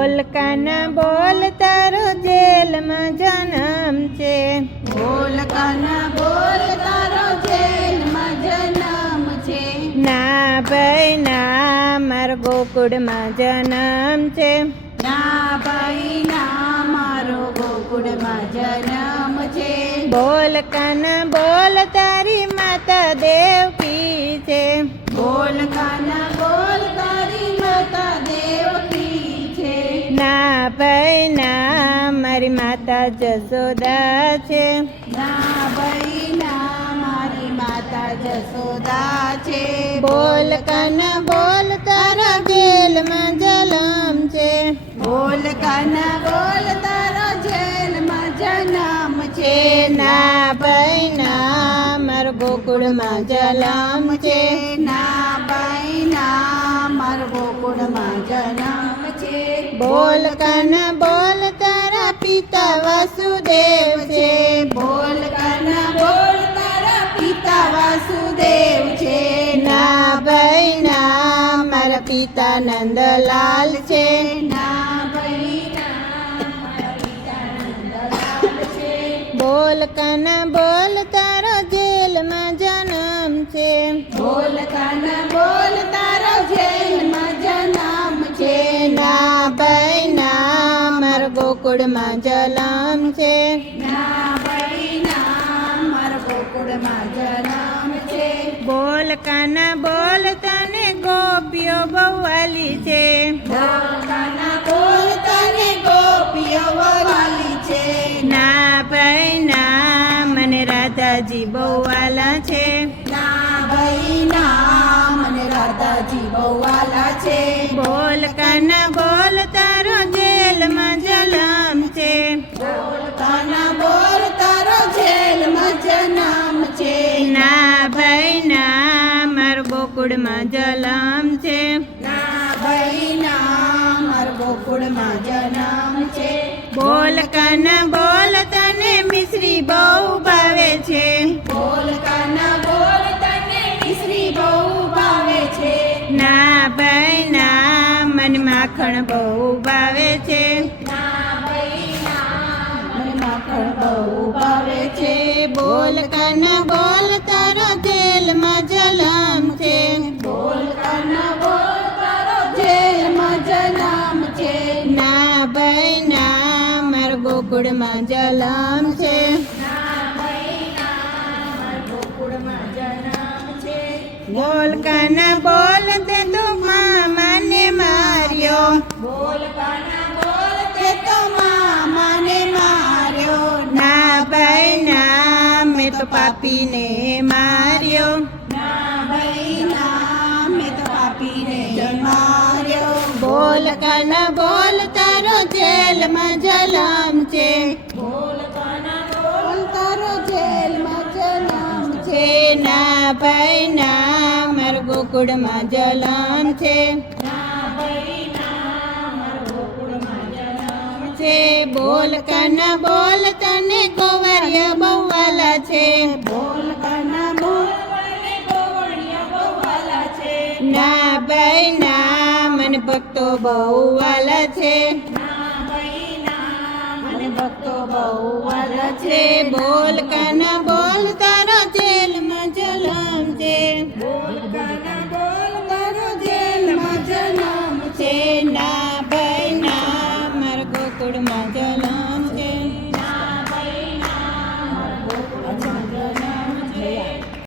બોલ કાના બોલ તારો જેલમાં જન્મ છે. બોલ કાના બોલ તારો જેલમાં જન્મ છે. ના ભાઈ ના મારો ગોકુળમાં જન્મ છે. ના ભાઈ ના મારો ગોકુળમાં જન્મ છે. બોલ કાના બોલ તારી માતા દેવકી છે. બોલ કાના બોલ તારી માતા દેવકી છે. ના ભાઈ ના મારી માતા જશોદા છે. ના ભાઈ ના મારી માતા જશોદા છે. બોલ કાના બોલ તારા જેલમાં જલમ છે. બોલ કાના બોલ તારો જેલમાં જન્મ છે. ના ભાઈ ના મારો ગોકુળમાં જલમ છે. ના ભાઈ ના મારો ગોકુળમાં જન્મ છે. બોલ કાના બોલ તારા પિતા વાસુદેવ છે. બોલ કાના બોલ તારા પિતા વાસુદેવ છે. ના ભાઈ ના મારા પિતા નંદલાલ છે. ના ભાઈ ના મારા પિતા નંદલાલ છે. બોલ કાના બોલ તારો જેલમાં જન્મ છે. બોલ કાના બોલ તારો જેલમાં જન્મ છે. ના ભાઈ ના મારો ગોકુળમાં જલમ છે. ના ભાઈ ના મારો ગોકુળમાં જન્મ છે. બોલ કાના બોલ તને ગોપીઓ બહુ વાલી છે. બોલ કાના બોલ તને ગોપીઓ વાલી છે. ના ભાઈ ના મને રાધાજી બહુ વાલા છે. ના ભાઈ ના મને રાધાજી બહુ વાલા છે. બોલ કાના બોલ તારો જેલમાં જલમ છે. બોલ કાના બોલ તારો જેલમાં જન્મ છે. ના ભાઈ ના મારો ગોકુળમાં જલમ છે. ના ભાઈ ના મારો ગોકુળમાં જન્મ છે. બોલ કાના બોલ તને મિશ્રી બહુ ભાવે છે. બોલ કાના બોલ તને મિશ્રી બહુ ભાવે છે. ના ભાઈ ના મને માખણ બહુ ભાવે છે. ના ભાઈ ના મને માખણ બહુ ભાવે છે. બોલ કાના બોલ તારો જેલમાં જલમ છે. બોલ કાના બોલ તારો જેલમાં જન્મ છે. ના ભાઈ ના મારો ગોકુળમાં જલમ છે. ના ભાઈ ના મારો ગોકુળમાં જન્મ છે. બોલ કાના બોલ તે તો મામાને માર્યો. બોલ કાના બોલ તે તો મામાને માર્યો. ના ભાઈ ના મેં તો પાપીને માર્યો. ના ભાઈ ના મેં તો પાપીને માર્યો. બોલ કાના બોલ તારો જેલમાં જલમ છે. બોલ કાના બોલ તારો જેલમાં જન્મ છે. છે ના ભાઈ ના મારો ગોકુળમાં જલમ છે. ના ભાઈ ના મારો ગોકુળમાં જન્મ છે બોલ કાના બોલ તને ગોવારિયા બહુ વાલા છે. બોલ કાના બોલ તને ગોવળિયા બહુ વાલા છે. ના ભાઈ ના મને ભક્તો બહુ વાલા છે. ના ભાઈ ના મને ભક્તો બહુ વાલા છે. છે બોલ કાના બોલ તારો જેલમાં જલમ છે. બોલ કાના બોલ તારો જેલમાં જન્મ છે. છે ના ભાઈ ના મારા ગોકુળમાં જલમ